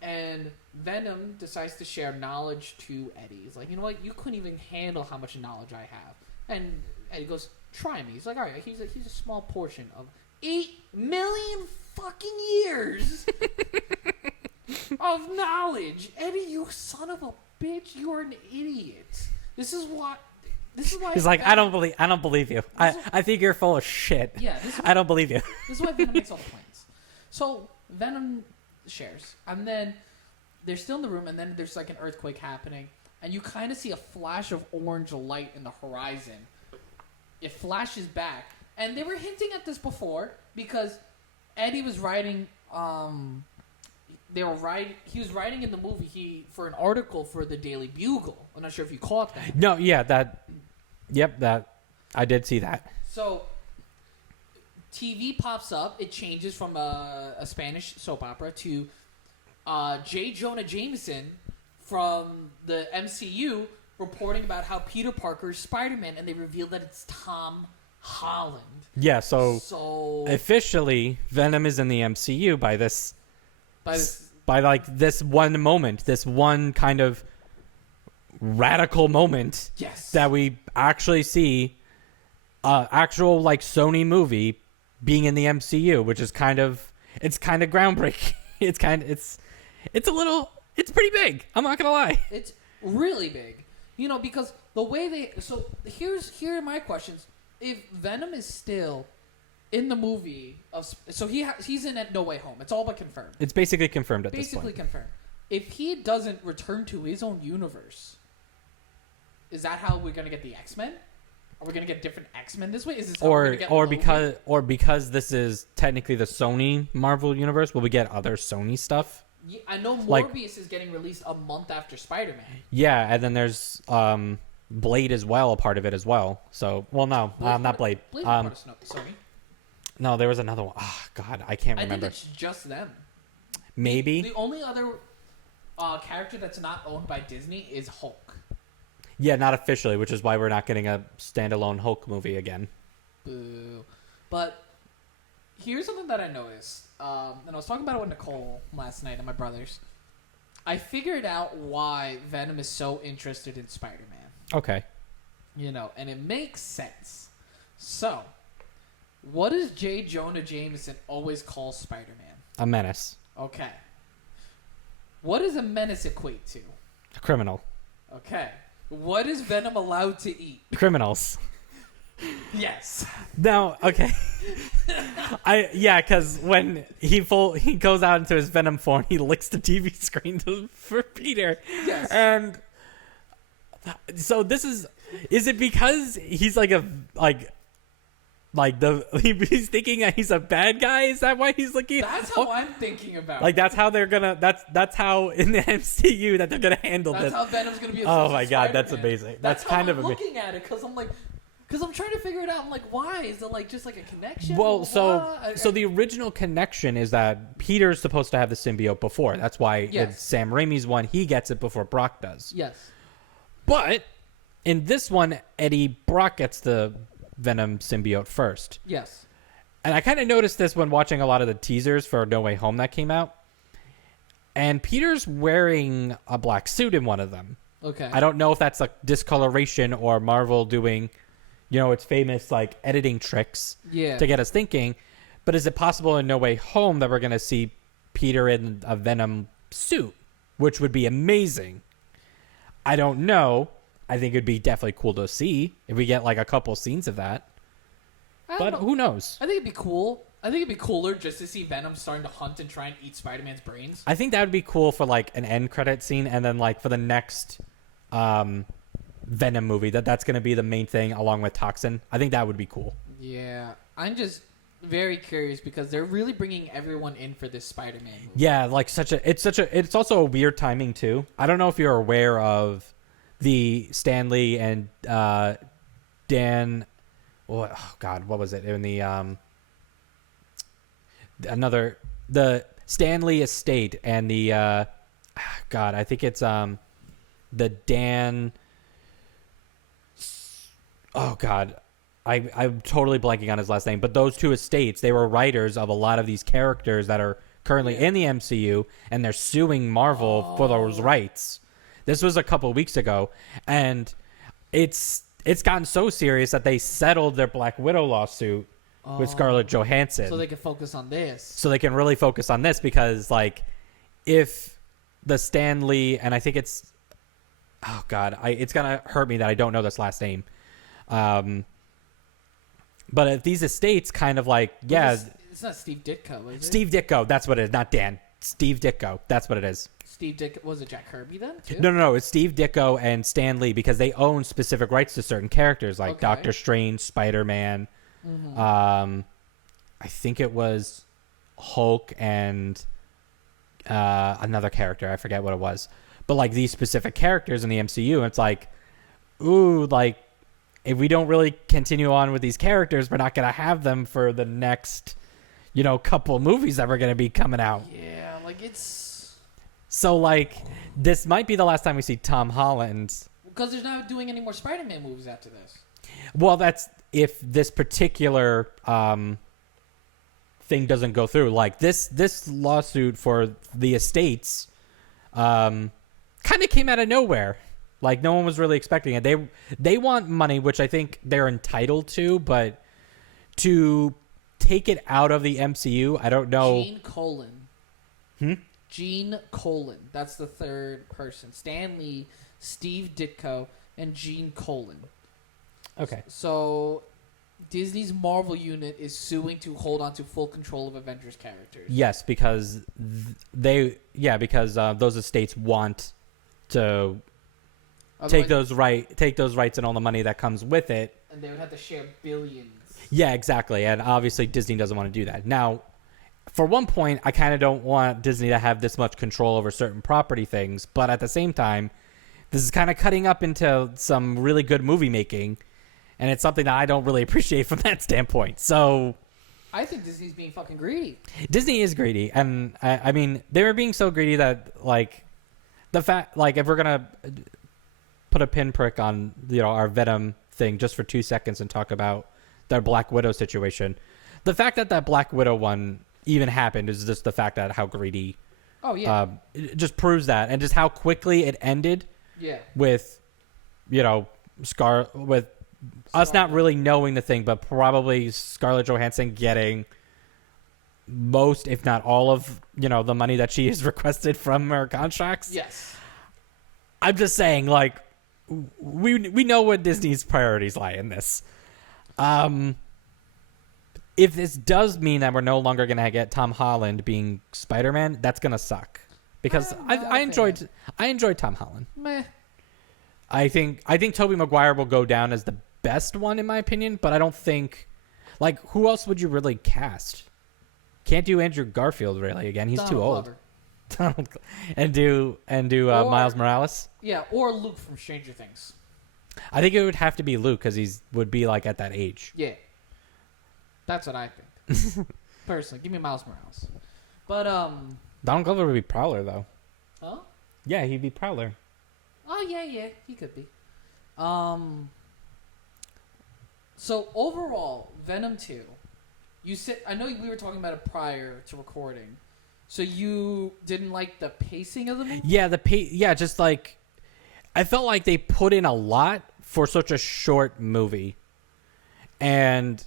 and Venom decides to share knowledge to Eddie. He's like, you know what? You couldn't even handle how much knowledge I have. And Eddie goes, try me. He's like, all right, he's a small portion of 8 million fucking years of knowledge. Eddie, you son of a bitch, you are an idiot. This is why. He's like, I don't believe you. I think you're full of shit. Yeah, I don't believe you. This is why Venom makes all the plans. So Venom shares, and then they're still in the room, and then there's like an earthquake happening, and you kind of see a flash of orange light in the horizon. It flashes back, and they were hinting at this before because Eddie was writing. He was writing in the movie for an article for the Daily Bugle. I'm not sure if you caught that. No, yeah, that I did see that. So TV pops up. It changes from a Spanish soap opera to J. Jonah Jameson from the MCU reporting about how Peter Parker is Spider-Man, and they reveal that it's Tom Holland. Yeah, so officially Venom is in the MCU by this one moment, this one kind of radical moment. Yes. That we actually see actual like Sony movie being in the MCU, which is kind of groundbreaking. It's pretty big. I'm not gonna lie. It's really big, because the way here are my questions. If Venom is still in the movie he's in at No Way Home, it's all but confirmed. It's basically confirmed at this point. Basically confirmed. If he doesn't return to his own universe, is that how we're gonna get the X-Men? Are we gonna get different X-Men this way? Is this how we're gonna get Logan? because this is technically the Sony Marvel universe, will we get other Sony stuff? Yeah, I know Morbius is getting released a month after Spider-Man. Yeah, and then there's Blade as well, a part of it as well. So, well, no, not Blade. Blade's part of Sony. No, there was another one. Oh God, I can't remember. I think it's just them. Maybe the only other character that's not owned by Disney is Hulk. Yeah, not officially, which is why we're not getting a standalone Hulk movie again. Boo. But here's something that I noticed, and I was talking about it with Nicole last night and my brothers. I figured out why Venom is so interested in Spider-Man. Okay. And it makes sense. So, what does J. Jonah Jameson always call Spider-Man? A menace. Okay. What does a menace equate to? A criminal. Okay. What is Venom allowed to eat? Criminals. Yes. No, okay. Because when he goes out into his Venom form, he licks the TV screen for Peter. Yes. And so this is it because he's he's thinking that he's a bad guy? Is that why he's looking? That's how I'm thinking about it. That's how they're gonna. That's how in the MCU that they're gonna handle this. That's how Venom's gonna be. Oh my God, Spider-Man. that's amazing. That's kind of I'm looking at it because I'm trying to figure it out. I'm like, why is it just like a connection? Well, so the original connection is that Peter's supposed to have the symbiote before. That's why in Sam Raimi's one he gets it before Brock does. Yes. But in this one, Eddie Brock gets the Venom symbiote first. Yes. And I kind of noticed this when watching a lot of the teasers for No Way Home that came out. And Peter's wearing a black suit in one of them. Okay. I don't know if that's like discoloration or Marvel doing, its famous like editing tricks to get us thinking. But is it possible in No Way Home that we're going to see Peter in a Venom suit, which would be amazing? I don't know. I think it'd be definitely cool to see if we get like a couple scenes of that. But who knows? I think it'd be cool. I think it'd be cooler just to see Venom starting to hunt and try and eat Spider-Man's brains. I think that would be cool for like an end credit scene, and then like for the next Venom movie, that's going to be the main thing along with Toxin. I think that would be cool. Yeah, I'm just very curious because they're really bringing everyone in for this Spider-Man movie. Yeah, like it's also a weird timing too. I don't know if you're aware of the Stan Lee and Dan. Oh God, what was it in the the Stan Lee estate and the God, I think it's the Dan. Oh God, I'm totally blanking on his last name. But those two estates, they were writers of a lot of these characters that are currently in the MCU, and they're suing Marvel for those rights. This was a couple of weeks ago, and it's gotten so serious that they settled their Black Widow lawsuit with Scarlett Johansson. So they can focus on this. So they can really focus on this because, like, if the Stan Lee, and I think it's, oh God, it's going to hurt me that I don't know this last name. But if these estates kind of like, yeah. It's not Steve Ditko, is it? Steve Ditko, that's what it is. Not Dan. Steve Ditko, that's what it is. Steve Ditko, was it Jack Kirby then, too? No. It's Steve Ditko and Stan Lee because they own specific rights to certain characters like Doctor Strange, Spider-Man. Mm-hmm. I think it was Hulk and another character. I forget what it was. But like these specific characters in the MCU, it's like, ooh, like if we don't really continue on with these characters, we're not going to have them for the next, couple of movies that we're going to be coming out. Yeah, like it's... So like this might be the last time we see Tom Holland. Because they're not doing any more Spider-Man movies after this. Well, that's if this particular thing doesn't go through. Like this lawsuit for the estates kind of came out of nowhere. Like no one was really expecting it. They want money, which I think they're entitled to, but to take it out of the MCU, I don't know. Gene Colan. That's the third person. Stan Lee, Steve Ditko, and Gene Colan. Okay. So Disney's Marvel unit is suing to hold on to full control of Avengers characters. Yes, because those estates want to take those rights and all the money that comes with it. And they would have to share billions. Yeah, exactly. And obviously Disney doesn't want to do that. Now, for one point, I kind of don't want Disney to have this much control over certain property things, but at the same time, this is kind of cutting up into some really good movie making, and it's something that I don't really appreciate from that standpoint. So I think Disney's being fucking greedy. Disney is greedy, and I mean, they were being so greedy that like the fact, like if we're gonna put a pinprick on our Venom thing just for 2 seconds and talk about their Black Widow situation, the fact that Black Widow one even happened is just the fact that how greedy. Oh yeah. It just proves that, and just how quickly it ended. Yeah. With, with us not really knowing the thing, but probably Scarlett Johansson getting most, if not all of, the money that she has requested from her contracts. Yes. I'm just saying, like, we know what Disney's priorities lie in this. If this does mean that we're no longer going to get Tom Holland being Spider-Man, that's going to suck. Because I enjoyed Tom Holland. Meh. I think Tobey Maguire will go down as the best one in my opinion, but I don't think, like, who else would you really cast? Can't do Andrew Garfield really again. He's too old. And do Miles Morales. Yeah, or Luke from Stranger Things. I think it would have to be Luke because he would be like at that age. Yeah, that's what I think. Personally, give me Miles Morales. But Donald Glover would be Prowler though. Huh? Yeah, he'd be Prowler. Oh yeah, he could be. So overall, Venom 2. You said, I know we were talking about it prior to recording. So you didn't like the pacing of the movie? Yeah, just like I felt like they put in a lot for such a short movie. And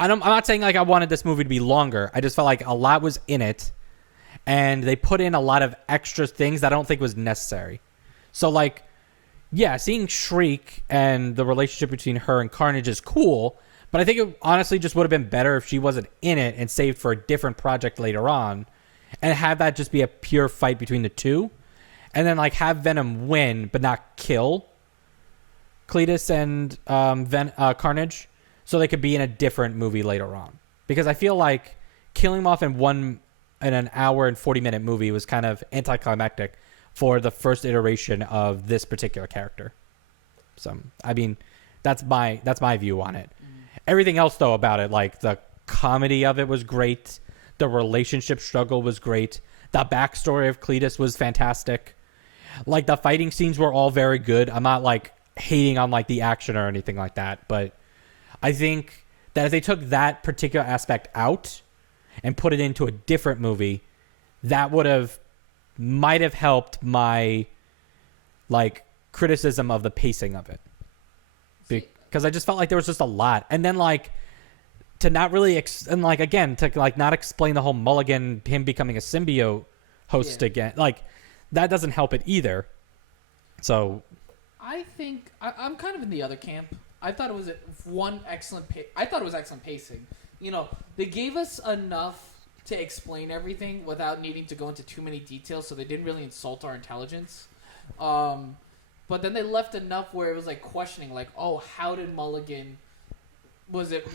I'm not saying like I wanted this movie to be longer. I just felt like a lot was in it. And they put in a lot of extra things that I don't think was necessary. So like, yeah, seeing Shriek and the relationship between her and Carnage is cool. But I think it honestly just would have been better if she wasn't in it and saved for a different project later on, and have that just be a pure fight between the two, and then like have Venom win but not kill Cletus and Carnage, so they could be in a different movie later on. Because I feel like killing them off in an hour and 40-minute movie was kind of anticlimactic for the first iteration of this particular character. So I mean, that's my view on it. Everything else though about it, like the comedy of it was great, the relationship struggle was great, the backstory of Cletus was fantastic, like the fighting scenes were all very good. I'm not like hating on like the action or anything like that, but I think that if they took that particular aspect out and put it into a different movie, that might have helped my like criticism of the pacing of it, because I just felt like there was just a lot, and then like to not really and like again to like not explain the whole Mulligan, him becoming a symbiote host again, like that doesn't help it either. So I think I'm kind of in the other camp. I thought it was excellent pacing. You know, they gave us enough to explain everything without needing to go into too many details, so they didn't really insult our intelligence. But then they left enough where it was like questioning, like, oh, how did Mulligan? Was it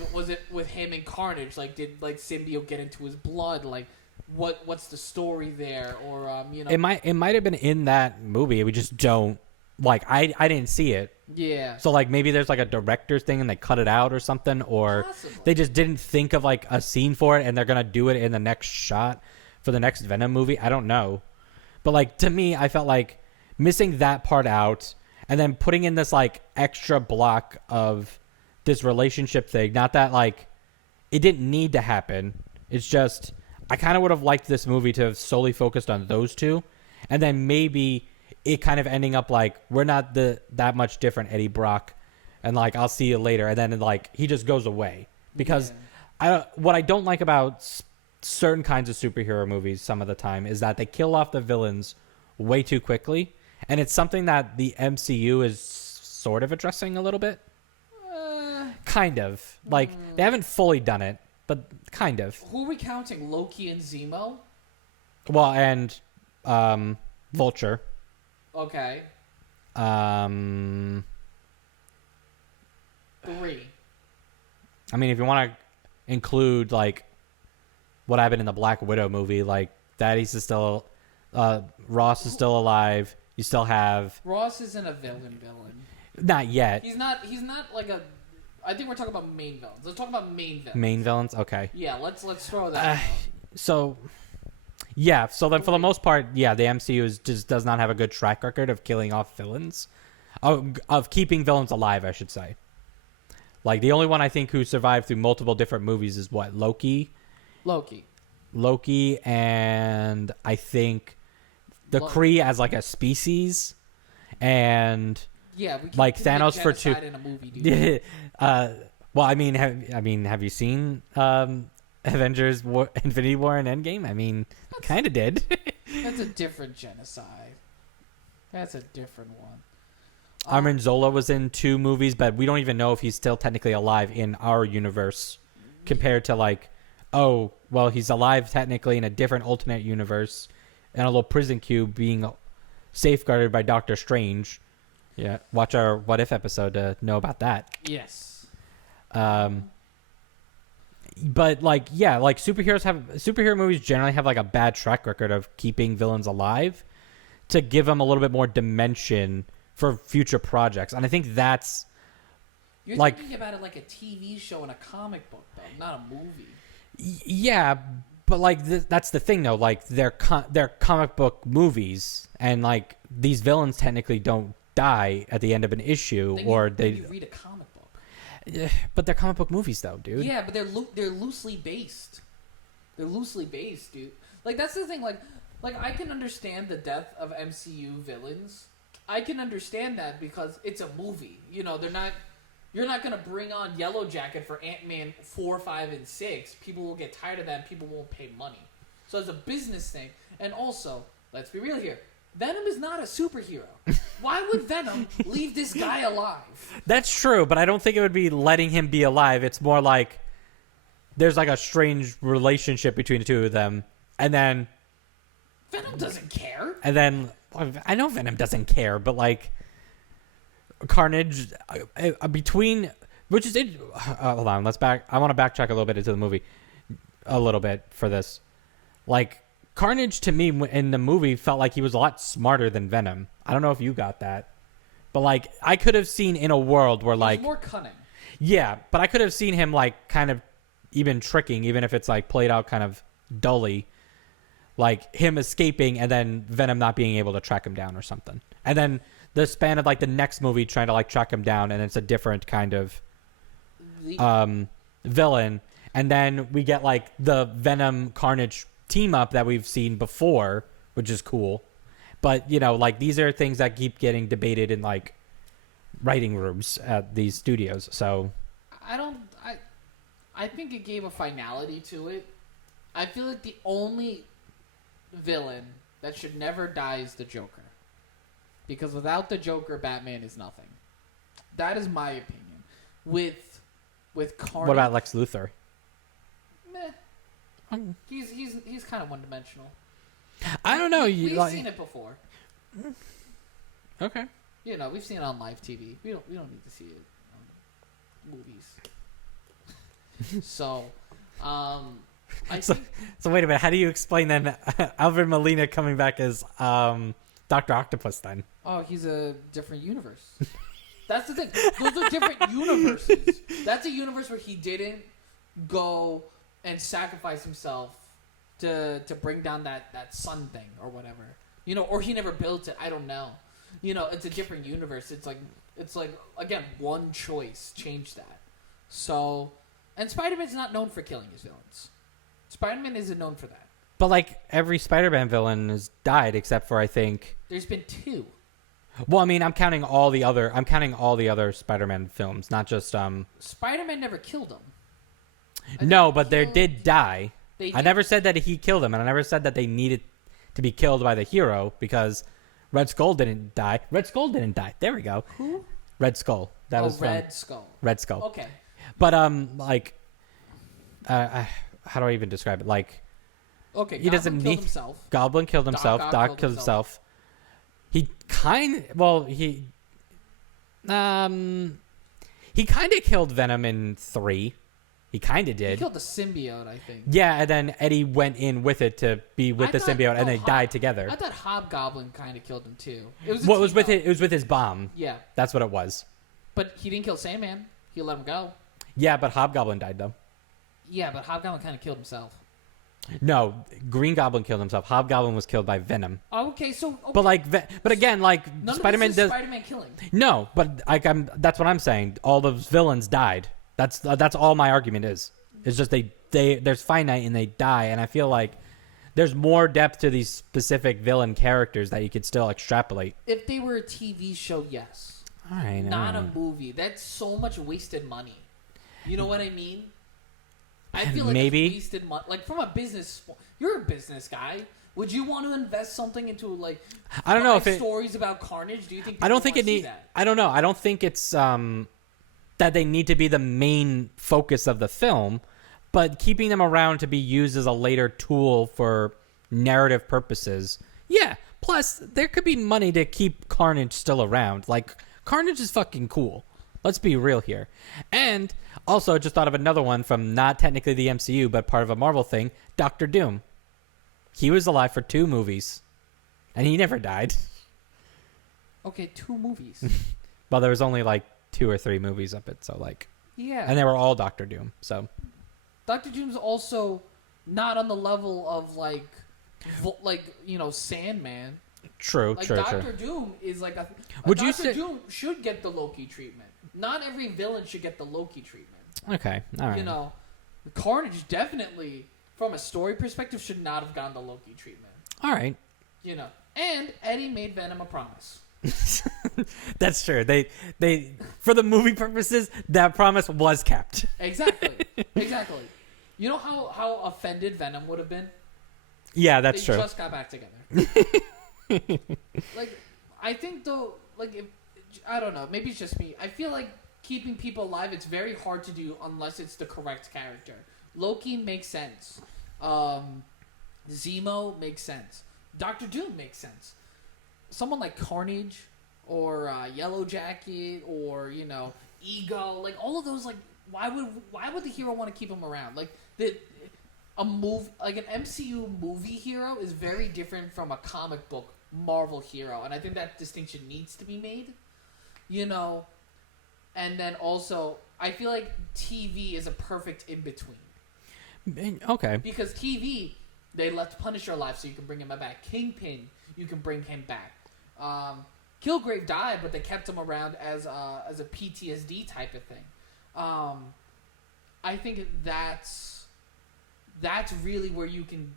with him and Carnage? Like, did like symbiote get into his blood? Like, what's the story there? Or you know, it might have been in that movie. We just don't like. I didn't see it. Yeah. So like maybe there's like a director's thing and they cut it out or something, or possibly they just didn't think of like a scene for it and they're gonna do it in the next shot for the next Venom movie. I don't know, but like to me, I felt like missing that part out and then putting in this like extra block of this relationship thing. Not that like it didn't need to happen. It's just I kind of would have liked this movie to have solely focused on those two, and then maybe it kind of ending up like we're not that much different, Eddie Brock, and like I'll see you later, and then like he just goes away. Because what I don't like about certain kinds of superhero movies some of the time is that they kill off the villains way too quickly, and it's something that the MCU is sort of addressing a little bit. Kind of like they haven't fully done it, but kind of. Who are we counting? Loki and Zemo? Well, and Vulture. Okay. 3. I mean, if you want to include like what happened in the Black Widow movie, like Thaddeus is still, Ross is still alive. You still have Ross isn't a villain. Not yet. He's not like a. I think we're talking about main villains. Let's talk about main villains. Main villains, okay. Yeah, let's throw that. So then for the most part, yeah, the MCU just does not have a good track record of killing off villains, of keeping villains alive, I should say. Like the only one I think who survived through multiple different movies is what, Loki, and I think the Kree as like a species, and yeah, we like Thanos for 2. In a movie, dude. Well, I mean, have you seen Avengers Infinity War and Endgame? I mean, kind of did. That's a different genocide. That's a different one. Armin Zola was in 2 movies, but we don't even know if he's still technically alive in our universe compared to like, oh, well, he's alive technically in a different alternate universe in a little prison cube being safeguarded by Doctor Strange. Yeah, watch our What If episode to know about that. Yes. But like, yeah, like superhero movies generally have like a bad track record of keeping villains alive to give them a little bit more dimension for future projects, and I think that's you're like, thinking about it like a TV show and a comic book, though, not a movie. Yeah, but like that's the thing, though. Like they're comic book movies, and like these villains technically don't die at the end of an issue, you read a comic book. But they're comic book movies, though, dude. Yeah, but they're loosely based. They're loosely based, dude. Like that's the thing. Like I can understand the death of MCU villains. I can understand that because it's a movie. You know, you're not gonna bring on Yellow Jacket for Ant-Man 4, 5, and 6. People will get tired of that and people won't pay money. So it's a business thing. And also, let's be real here. Venom is not a superhero. Why would Venom leave this guy alive? That's true, but I don't think it would be letting him be alive. It's more like there's like a strange relationship between the two of them, and then Venom doesn't care. And then I know Venom doesn't care, but like Carnage between which is it. Hold on, I want to backtrack a little bit into the movie, a little bit for this. Like Carnage to me in the movie felt like he was a lot smarter than Venom. I don't know if you got that, but like I could have seen in a world where like more cunning. Yeah, but I could have seen him like kind of even tricking, even if it's like played out kind of dully. Like him escaping and then Venom not being able to track him down or something. And then the span of like the next movie trying to like track him down and it's a different kind of villain. And then we get like the Venom Carnage team up that we've seen before, which is cool. But, you know, like these are things that keep getting debated in like writing rooms at these studios. So I think it gave a finality to it. I feel like the only villain that should never die is the Joker, because without the Joker, Batman is nothing. That is my opinion. With Carnage, what about Lex Luthor? Meh. He's kind of one dimensional. I don't know. We've seen it before. Okay. You know, we've seen it on live TV. We don't need to see it on movies. So, So wait a minute. How do you explain then Alfred Molina coming back as Dr. Octopus then? Oh, he's a different universe. That's the thing. Those are different universes. That's a universe where he didn't go and sacrifice himself to bring down that sun thing or whatever. You know, or he never built it. I don't know. You know, it's a different universe. It's like again, one choice changed that. So, and Spider-Man's not known for killing his villains. Spider-Man isn't known for that. But like every Spider-Man villain has died except for I think there's been 2. Well, I mean, I'm counting all the other Spider-Man films, not just Spider-Man never killed him. No, but they did die. They I never said that he killed them, and I never said that they needed to be killed by the hero because Red Skull didn't die. Red Skull didn't die. There we go. Who? Red Skull. That was Red Skull. Red Skull. Okay. But like, how do I even describe it? Like, okay, he doesn't need himself. Goblin killed himself. Doc killed himself. He kind of killed Venom in 3. He kind of did. He killed the symbiote, I think. Yeah, and then Eddie went in with it to be with the symbiote, and they died together. I thought Hobgoblin kind of killed him too. It was with his bomb. Yeah, that's what it was. But he didn't kill Sandman. He let him go. Yeah, but Hobgoblin died though. Yeah, but Hobgoblin kind of killed himself. No, Green Goblin killed himself. Hobgoblin was killed by Venom. Oh, okay, so. Okay. But like, but again, like Spider-Man does. Spider-Man killing. No, but like that's what I'm saying. All those villains died. That's all my argument is. It's just there's finite and they die, and I feel like there's more depth to these specific villain characters that you could still extrapolate. If they were a TV show, yes. All right, not a movie. That's so much wasted money. You know what I mean? I feel like maybe it's wasted money. Like from a business, you're a business guy. Would you want to invest something into like? I don't know if stories about Carnage. Do you think? I don't think it needs. I don't know. I don't think it's that they need to be the main focus of the film, but keeping them around to be used as a later tool for narrative purposes. Yeah. Plus, there could be money to keep Carnage still around. Like Carnage is fucking cool. Let's be real here. And also, just thought of another one from not technically the MCU, but part of a Marvel thing, Doctor Doom. He was alive for 2 movies, and he never died. Okay, 2 movies. Well, there was only like 2 or 3 movies of it, so like... Yeah. And they were all Doctor Doom, so... Doctor Doom's also not on the level of like Sandman. True. Doctor Doom is like a... Doom should get the Loki treatment. Not every villain should get the Loki treatment. Okay, all right. You know, Carnage definitely, from a story perspective, should not have gotten the Loki treatment. All right. You know, and Eddie made Venom a promise. That's true. They for the movie purposes, that promise was kept. Exactly. You know how offended Venom would have been? Yeah, that's true. They just got back together. Like, I think though, like, if, I don't know, maybe it's just me. I feel like keeping people alive, it's very hard to do unless it's the correct character. Loki makes sense. Zemo makes sense. Doctor Doom makes sense. Someone like Carnage or Yellow Jacket or Ego, like all of those, like why would the hero want to keep him around? Like an MCU movie hero is very different from a comic book Marvel hero, and I think that distinction needs to be made. And then also I feel like TV is a perfect in between. Okay. Because TV, they left Punisher alive, so you can bring him back. Kingpin, you can bring him back. Kilgrave died, but they kept him around as a PTSD type of thing. I think that's really where you can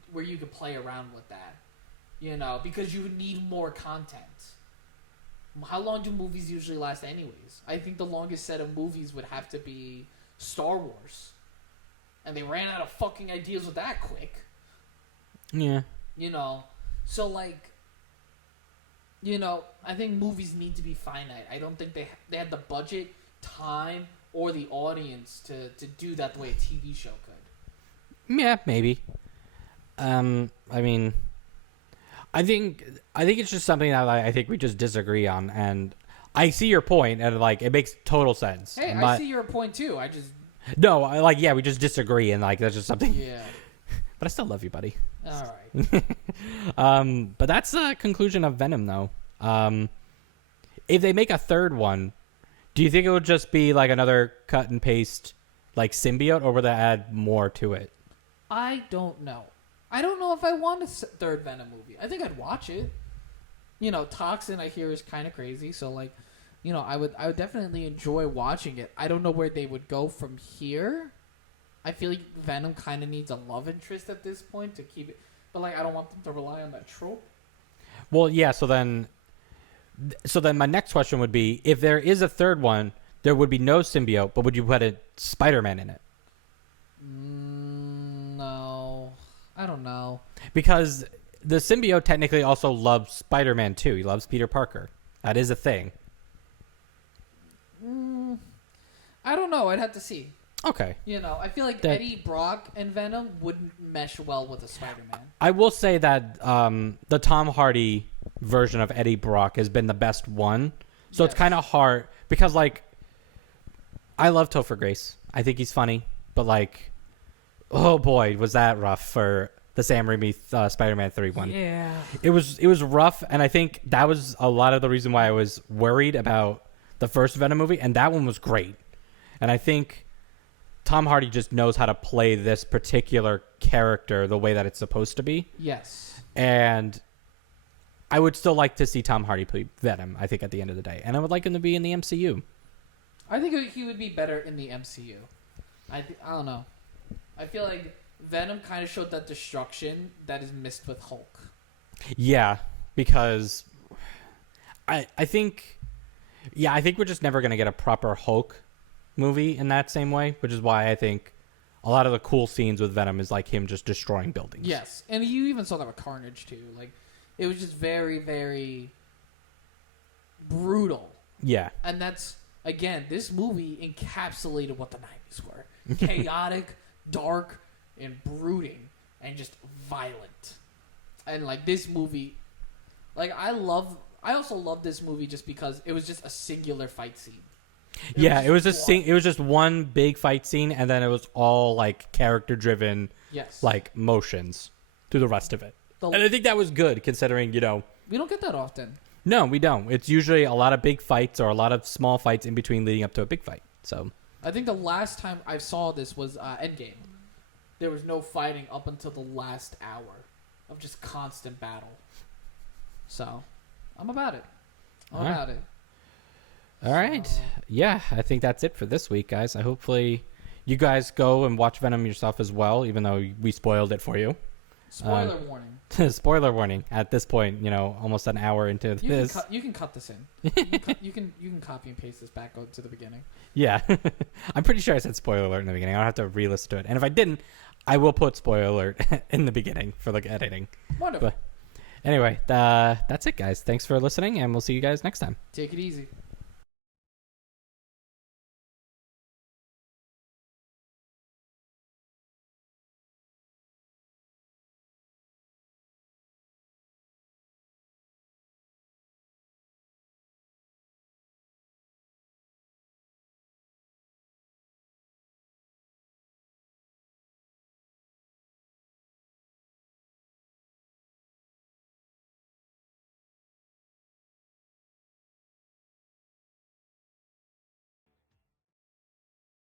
play around with that, because you need more content. How long do movies usually last, anyways? I think the longest set of movies would have to be Star Wars, and they ran out of fucking ideas with that quick. Yeah. So like, I think movies need to be finite. I don't think they had the budget, time, or the audience to do that the way a TV show could. Yeah, maybe. I think it's just something that I think we just disagree on, and I see your point, and like it makes total sense. Hey, I see your point too. We just disagree, and like that's just something. Yeah. But I still love you, buddy. All right. But that's the conclusion of Venom, though. If they make a third one, do you think it would just be like another cut and paste, like symbiote, or would they add more to it? I don't know. I don't know if I want a third Venom movie. I think I'd watch it. Toxin, I hear, is kind of crazy, so like, I would definitely enjoy watching it. I don't know where they would go from here. I feel like Venom kind of needs a love interest at this point to keep it, but like I don't want them to rely on that trope. Well, yeah. So then my next question would be: if there is a third one, there would be no symbiote, but would you put a Spider-Man in it? No, I don't know. Because the symbiote technically also loves Spider-Man too. He loves Peter Parker. That is a thing. I don't know. I'd have to see. Okay. I feel like Eddie Brock and Venom wouldn't mesh well with a Spider-Man. I will say that the Tom Hardy version of Eddie Brock has been the best one. So It's kind of hard because, like, I love Topher Grace. I think he's funny. But, like, oh, boy, was that rough for the Sam Raimi Spider-Man 3 one. Yeah. It was rough, and I think that was a lot of the reason why I was worried about the first Venom movie, and that one was great. And I think Tom Hardy just knows how to play this particular character the way that it's supposed to be. Yes. And I would still like to see Tom Hardy play Venom, I think, at the end of the day. And I would like him to be in the MCU. I think he would be better in the MCU. I don't know. I feel like Venom kind of showed that destruction that is missed with Hulk. Yeah, because I think we're just never going to get a proper Hulk movie in that same way, which is why I think a lot of the cool scenes with Venom is like him just destroying buildings. Yes, and you even saw that with Carnage too. Like, it was just very, very brutal. Yeah. And that's, again, this movie encapsulated what the 90s were. Chaotic, dark, and brooding, and just violent. And like this movie, like I also love this movie just because it was just a singular fight scene. It was just one big fight scene, and then it was all like character driven, like motions through the rest of it. And I think that was good considering, we don't get that often. No, we don't. It's usually a lot of big fights or a lot of small fights in between leading up to a big fight. So I think the last time I saw this was Endgame. There was no fighting up until the last hour of just constant battle. So I'm about it. I'm about it. All right. Yeah, I think that's it for this week, guys. Hopefully you guys go and watch Venom yourself as well, even though we spoiled it for you. Spoiler warning. Spoiler warning. At this point, almost an hour into this. You can cut this in. You can copy and paste this back out to the beginning. Yeah. I'm pretty sure I said spoiler alert in the beginning. I'll have to re-listen to it. And if I didn't, I will put spoiler alert in the beginning for like editing. Wonderful. Anyway, that's it, guys. Thanks for listening, and we'll see you guys next time. Take it easy.